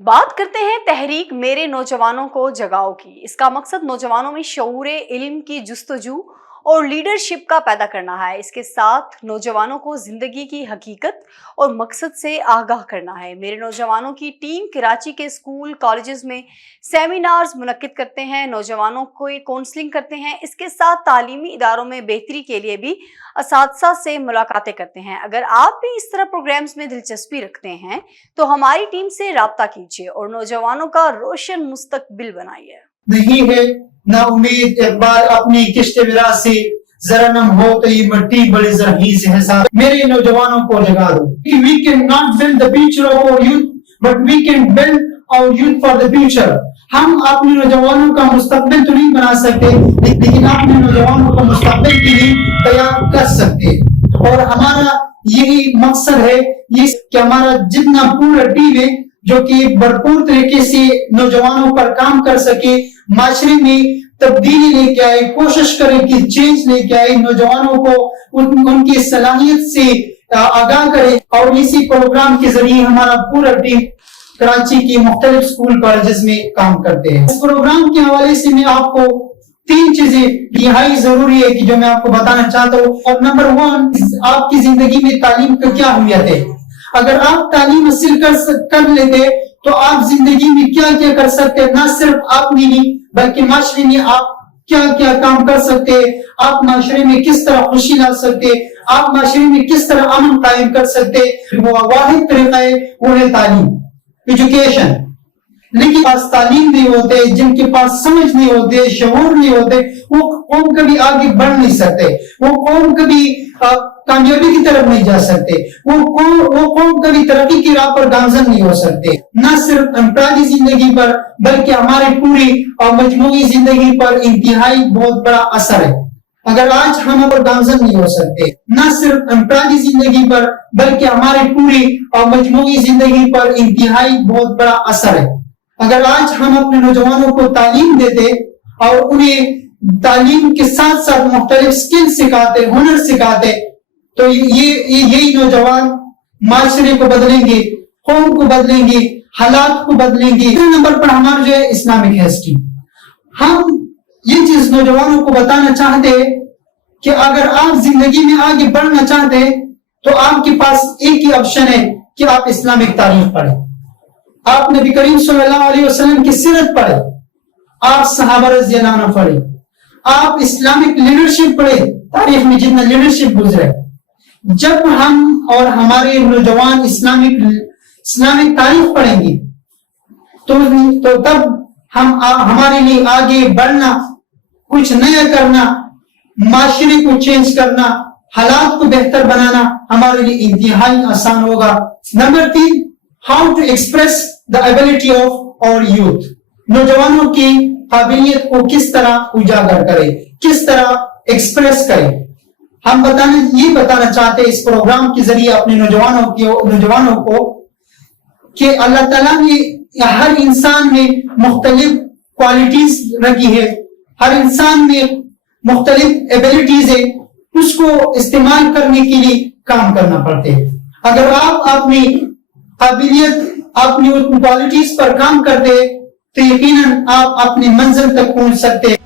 बात करते हैं तहरीक मेरे नौजवानों को जगाओ की। इसका मकसद नौजवानों में शऊर इल्म की जुस्तजू और लीडरशिप का पैदा करना है। इसके साथ नौजवानों को जिंदगी की हकीकत और मकसद से आगाह करना है। मेरे नौजवानों की टीम कराची के स्कूल कॉलेजेस में सेमिनार्स मुनक्किद करते हैं, नौजवानों को काउंसलिंग करते हैं। इसके साथ तालीमी इदारों में बेहतरी के लिए भी असातिज़ा से मुलाकातें करते हैं। अगर आप भी इस तरह प्रोग्राम्स में दिलचस्पी रखते हैं तो हमारी टीम से राब्ता कीजिए और नौजवानों का रोशन मुस्तकबिल बनाइए। नहीं है ना उम्मीद, एक बार अपनी किश्ते विरासत से जरा नम हो तो ये मट्टी बड़ी जरहीज है साहब। मेरे नौजवानों को जगा दो। We can not build the future of our youth, but we can build our youth for the future. हम अपने नौजवानों का मुस्तकबिल तो नहीं बना सकते, लेकिन अपने नौजवानों को मुस्तकबिल के लिए तैयार कर सकते। और हमारा यही मकसद है ये कि हमारा जितना पूरा टीम है जो कि भरपूर तरीके से नौजवानों पर काम कर सके, माशरे में तब्दीली लेके आए, कोशिश करें कि चेंज लेके आए, नौजवानों को उनकी सलाहियत से आगाह करें। और इसी प्रोग्राम के जरिए हमारा पूरा टीम कराची की मुख्तलिफ स्कूल कॉलेजेस में काम करते हैं। इस प्रोग्राम के हवाले से मैं आपको 3 चीजें निहायत जरूरी है कि जो मैं आपको बताना चाहता हूँ। और नंबर 1, आपकी जिंदगी में तालीम का क्या अहमियत है। अगर आप तालीम हासिल कर लेते तो आप जिंदगी में क्या क्या कर सकते हैं, ना सिर्फ आप नहीं बल्कि माशरे में आप क्या क्या काम कर सकते हैं, आप माशरे में किस तरह खुशी ला सकते हैं, आप माशरे में किस तरह अमन कायम कर सकते हैं। वो वाहिद तरीका है, वो है तालीम, एजुकेशन। लेकिन पास तालीम नहीं होते, जिनके पास समझ नहीं होते, शऊर नहीं होते, वो कौम कभी आगे बढ़ नहीं सकते, वो कौम कभी कामयाबी की तरफ नहीं जा सकते, वो कौम कभी तरक्की की राह पर गामजन नहीं हो सकते। न सिर्फ अनफरादी जिंदगी पर बल्कि हमारे पूरी और मजमूई जिंदगी पर इंतहाई बहुत बड़ा असर है। अगर आज हम पर गामजन नहीं हो सकते, न सिर्फ अनफरादी जिंदगी पर बल्कि हमारे पूरी और मजमूई जिंदगी पर इंतहाई बहुत बड़ा असर है। अगर आज हम अपने नौजवानों को तालीम देते और उन्हें तालीम के साथ साथ मुख्तलिफ स्किल सिखाते, हुनर सिखाते, तो यही नौजवान माशरे को बदलेंगे, कौम को बदलेंगे, हालात को बदलेंगे। तीसरे नंबर पर हमारा जो है इस्लामिक हिस्ट्री। हम ये चीज नौजवानों को बताना चाहते हैं कि अगर आप जिंदगी में आगे बढ़ना चाहते हैं तो आपके पास एक ही ऑप्शन है कि आप इस्लामिक तारीख पढ़ें, आप नबी करीम सल्लल्लाहु अलैहि वसल्लम की सीरत पढ़ें, आप सहाबा रज़ियल्लाहु अन्हुम पढ़ें, आप इस्लामिक लीडरशिप पढ़ें, तारीख में जितना लीडरशिप गुजरे। जब हम और हमारे नौजवान इस्लामिक तारीख पढ़ेंगे तो तब हम हमारे लिए आगे बढ़ना, कुछ नया करना, माशरे को चेंज करना, हालात को बेहतर बनाना हमारे लिए इंतहाई आसान होगा। Number 3, how to express the ability of our youth. नौजवानों की काबिलियत को किस तरह उजागर करें, किस तरह एक्सप्रेस करें। हम ये बताना चाहते हैं इस प्रोग्राम के जरिए अपने नौजवानों को कि अल्लाह ताला ने हर इंसान में मुख्तलिफ क्वालिटीज रखी है, हर इंसान में मुख्तलिफ एबिलिटीज है, उसको इस्तेमाल करने के लिए काम करना पड़ते है। अगर आप अपनी काबिलियत, अपनी क्वालिटीज पर काम करते तो यकीनन आप अपनी मंजिल तक पहुंच सकते हैं।